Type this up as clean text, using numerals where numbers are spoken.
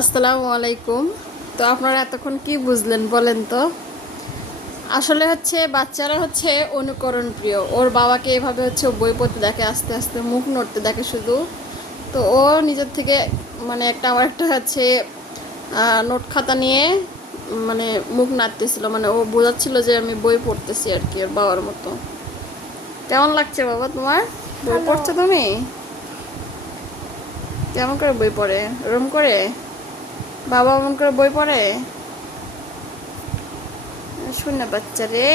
আসসালামু আলাইকুম। তো আপনারা এতক্ষণ কি বুঝলেন বলেন তো? আসলে হচ্ছে বাচ্চারা হচ্ছে অনুকরণ প্রিয়। ওর বাবাকে এভাবে হচ্ছে ও বই পড়তে দেখে, আস্তে আস্তে মুখ নড়তে দেখে শুধু। তো ও নিজের থেকে মানে আমার একটা হচ্ছে নোট খাতা নিয়ে মানে মুখ নাড়তেছিল, মানে ও বোঝাচ্ছিল যে আমি বই পড়তেছি আর কি, ওর বাবার মতো। কেমন লাগছে বাবা তোমার? বই হ্যালো। পড়ছো তুমি? কেমন করে বই পড়ে? ওরম করে বাবা অমন করে বই পড়ে? শূন্য বাচ্চা রে।